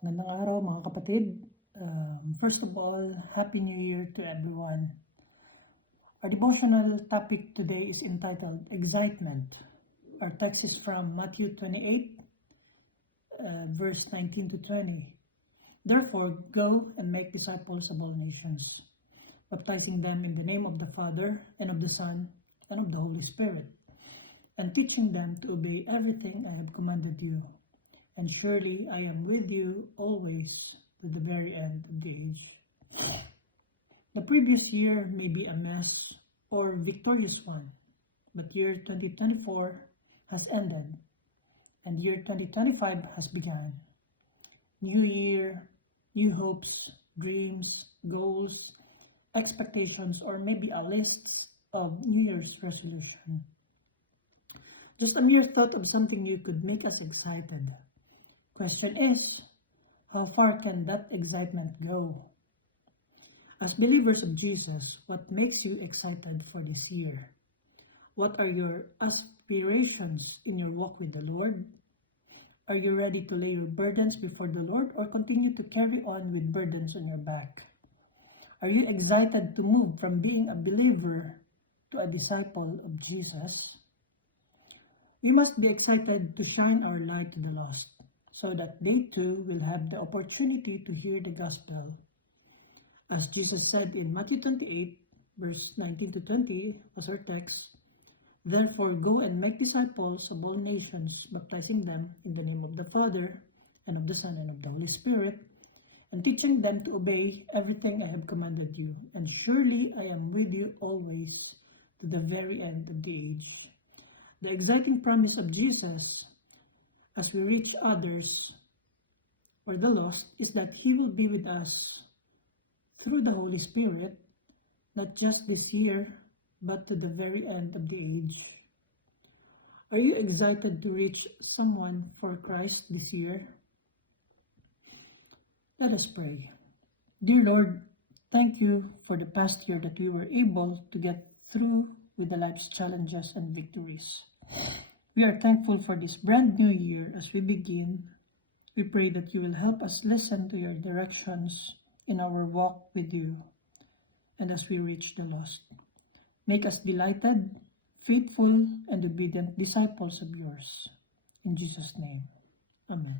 Magandang araw mga kapatid. First of all, Happy New Year to everyone. Our devotional topic today is entitled Excitement. Our text is from Matthew 28, verse 19 to 20. Therefore, go and make disciples of all nations, baptizing them in the name of the Father, and of the Son, and of the Holy Spirit, and teaching them to obey everything I have commanded you. And surely I am with you always to the very end of the age. The previous year may be a mess or victorious one, but year 2024 has ended, and year 2025 has begun. New year, new hopes, dreams, goals, expectations, or maybe a list of New Year's resolution. Just a mere thought of something new could make us excited. Question is, how far can that excitement go? As believers of Jesus, what makes you excited for this year? What are your aspirations in your walk with the Lord? Are you ready to lay your burdens before the Lord or continue to carry on with burdens on your back? Are you excited to move from being a believer to a disciple of Jesus? We must be excited to shine our light to the lost, so that they too will have the opportunity to hear the gospel. As Jesus said in Matthew 28, verse 19 to 20 was our text, therefore go and make disciples of all nations, baptizing them in the name of the Father, and of the Son, and of the Holy Spirit, and teaching them to obey everything I have commanded you. And surely I am with you always to the very end of the age. The exciting promise of Jesus as we reach others or the lost is that He will be with us through the Holy Spirit, not just this year, but to the very end of the age. Are you excited to reach someone for Christ this year? Let us pray. Dear Lord, thank you for the past year that we were able to get through with the life's challenges and victories. We are thankful for this brand new year as we begin. We pray that you will help us listen to your directions in our walk with you and as we reach the lost. Make us delighted, faithful, and obedient disciples of yours. In Jesus' name, amen.